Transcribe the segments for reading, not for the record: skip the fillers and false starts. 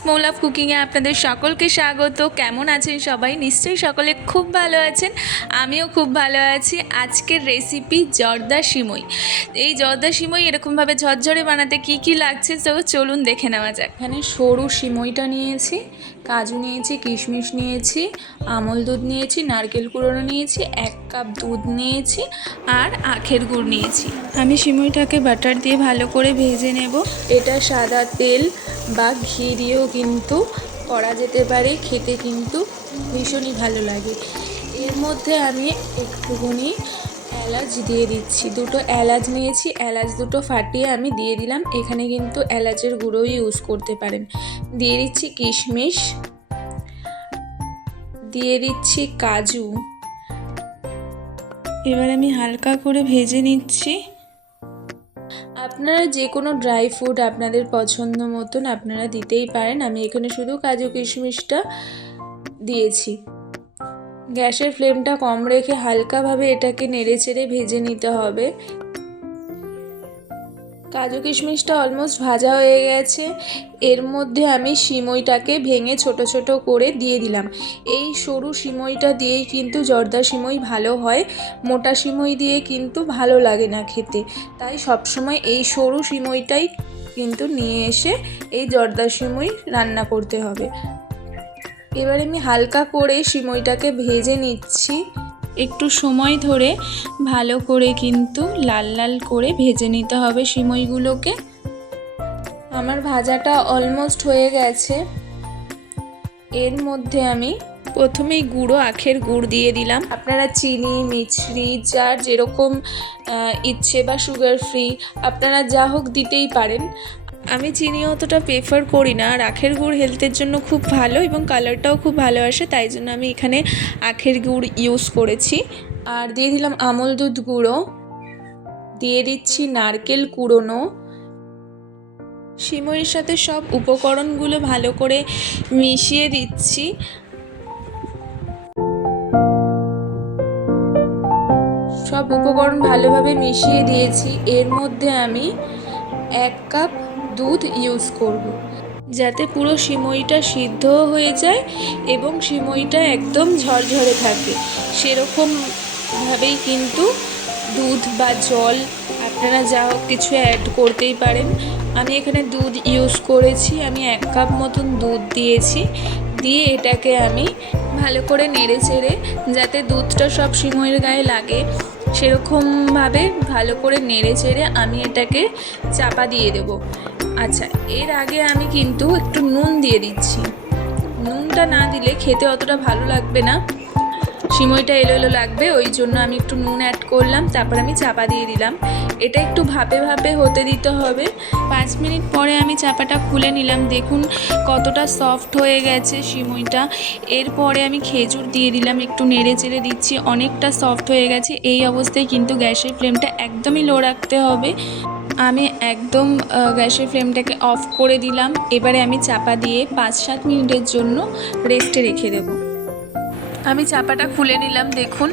Small লাভ কুকিংয়ে আপনাদের সকলকে স্বাগত। কেমন আছেন সবাই? নিশ্চয়ই সকলে খুব ভালো আছেন, আমিও খুব ভালো আছি। আজকের রেসিপি জর্দা সিমই। এই জর্দা সিমই এরকমভাবে ঝরঝরে বানাতে কি কি লাগছে তো চলুন দেখে নেওয়া যাক। এখানে সরু সিমইটা নিয়েছি, কাজু নিয়েছি, কিশমিশ নিয়েছি, আমল দুধ নিয়েছি, নারকেল কুড়োনো নিয়েছি, 1 কাপ দুধ নিয়েছি আর আখের গুড় নিয়েছি। আমি সিমইটাকে বাটার দিয়ে ভালো করে ভেজে নেব। এটা সাদা তেল বা ঘি দিয়েও কিন্তু করা যেতে পারে, খেতে কিন্তু ভীষণই ভালো লাগে। এর মধ্যে আমি একটুখানি এলাচ দিয়ে দিচ্ছি, 2টো এলাচ নিয়েছি, এলাচ 2টো ফাটিয়ে আমি দিয়ে দিলাম। এখানে কিন্তু এলাচের গুঁড়ো ইউজ করতে পারেন। দিয়ে দিচ্ছি কিশমিশ, দিয়ে দিচ্ছি কাজু। এবার আমি হালকা করে ভেজে নিচ্ছি। আপনারা যে কোনো ড্রাই ফ্রুট আপনাদের পছন্দ মতন আপনারা দিতেই পারেন। আমি এখানে শুধু কাজু কিশমিশটা দিয়েছি। গ্যাসের ফ্লেমটা কম রেখে হালকাভাবে এটাকে নেড়েচেড়ে ভেজে নিতে হবে। কাজু কিশমিশটা অলমোস্ট ভাজা হয়ে গেছে। এর মধ্যে আমি সিমইটাকে ভেঙে ছোট ছোট করে দিয়ে দিলাম। এই সরু সিমইটা দিয়েই কিন্তু জর্দা সিমই ভালো হয়, মোটা সিমই দিয়ে কিন্তু ভালো লাগে না খেতে। তাই সবসময় এই সরু সিমইটাই কিন্তু নিয়ে এসে এই জর্দা সিমই রান্না করতে হবে। এবার আমি হালকা করে সিমইটাকে ভেজে নিচ্ছি। একটু সময় ধরে ভালো করে কিন্তু লাল লাল করে ভেজে নিতে হবে সিমইগুলোকে। আমার ভাজাটা অলমোস্ট হয়ে গেছে। এর মধ্যে আমি প্রথমেই গুঁড়ো আখের গুড় দিয়ে দিলাম। আপনারা চিনি, মিছরি যার যেরকম ইচ্ছে বা সুগার ফ্রি আপনারা যা হোক দিতেই পারেন। আমি চিনি অতটা প্রেফার করি না, আর আখের গুড় হেলথের জন্য খুব ভালো এবং কালারটাও খুব ভালো আসে, তাই জন্য আমি এখানে আখের গুড় ইউজ করেছি। আর দিয়ে দিলাম আমল দুধ গুঁড়ো, দিয়ে দিচ্ছি নারকেল কুড়োনো। সিমইয়ের সাথে সব উপকরণগুলো ভালো করে মিশিয়ে দিচ্ছি। সব উপকরণ ভালোভাবে মিশিয়ে দিয়েছি। এর মধ্যে আমি 1 কাপ দুধ ইউজ করব, যাতে পুরো সিমইটা সিদ্ধ হয়ে যায় এবং সিমইটা একদম ঝরঝরে থাকে। সেরকমভাবেই কিন্তু দুধ বা জল আপনারা যা হোক কিছু অ্যাড করতেই পারেন। আমি এখানে দুধ ইউজ করেছি। আমি 1 কাপ মতন দুধ দিয়েছি, দিয়ে এটাকে আমি ভালো করে নেড়ে চেড়ে যাতে দুধটা সব সিমইয়ের গায়ে লাগে সেরকমভাবে ভালো করে নেড়ে চেড়ে আমি এটাকে চাপা দিয়ে দেব। আচ্ছা, এর আগে আমি কিন্তু একটু নুন দিয়ে দিচ্ছি। নুনটা না দিলে খেতে অতটা ভালো লাগবে না, সিমইটা এলো এলো লাগবে, ওই জন্য আমি একটু নুন অ্যাড করলাম। তারপর আমি চাপা দিয়ে দিলাম। এটা একটু ভাপে ভাপে হতে দিতে হবে। 5 মিনিট পরে আমি চাপাটা খুলে নিলাম। দেখুন কতটা সফট হয়ে গেছে সিমইটা। এরপরে আমি খেজুর দিয়ে দিলাম, একটু নেড়ে চেড়ে দিচ্ছি। অনেকটা সফট হয়ে গেছে। এই অবস্থায় কিন্তু গ্যাসের ফ্লেমটা একদমই লো রাখতে হবে। আমি একদম গ্যাসের ফ্লেমটাকে অফ করে দিলাম। এবারে আমি চাপা দিয়ে 5-7 মিনিটের জন্য রেস্টে রেখে দেব। আমি চাপাটা খুলে নিলাম। দেখুন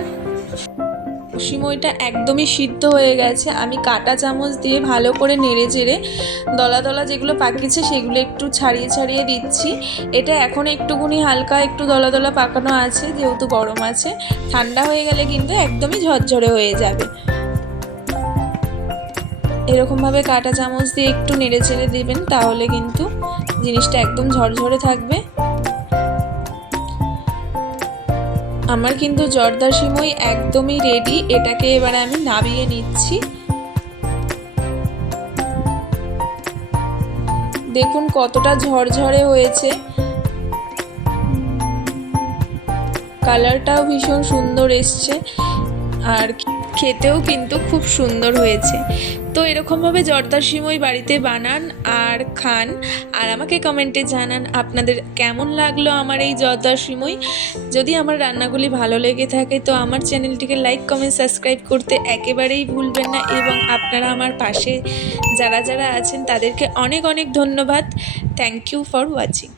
সিমইটা একদমই সিদ্ধ হয়ে গেছে। আমি কাঁটা চামচ দিয়ে ভালো করে নেড়ে চেড়ে দলা দলা যেগুলো পাকিয়েছে সেগুলো একটু ছাড়িয়ে ছাড়িয়ে দিচ্ছি। এটা এখন একটুখানি হালকা একটু দলা দলা পাকানো আছে, যেহেতু গরম আছে। ঠান্ডা হয়ে গেলে কিন্তু একদমই ঝরঝরে হয়ে যাবে। এরকমভাবে কাঁটা চামচ দিয়ে একটু নেড়ে চেড়ে দেবেন, তাহলে কিন্তু জিনিসটা একদম ঝরঝরে থাকবে। আমার কিন্তু জর্দা সিমই একদমই রেডি। এটাকে এবারে আমি নামিয়ে নিচ্ছি। দেখুন কতটা ঝরঝরে হয়েছে, কালারটাও ভীষণ সুন্দর এসছে, আর খেতেও কিন্তু খুব সুন্দর হয়েছে। তো এরকমভাবে জর্দা সিমই বাড়িতে বানান আর খান, আর আমাকে কমেন্টে জানান আপনাদের কেমন লাগলো আমার এই জর্দা সিমই। যদি আমার রান্নাগুলি ভালো লেগে থাকে তো আমার চ্যানেলটিকে লাইক, কমেন্ট, সাবস্ক্রাইব করতে একেবারেই ভুলবেন না। এবং আপনারা আমার পাশে যারা যারা আছেন তাদেরকে অনেক অনেক ধন্যবাদ। Thank you for watching.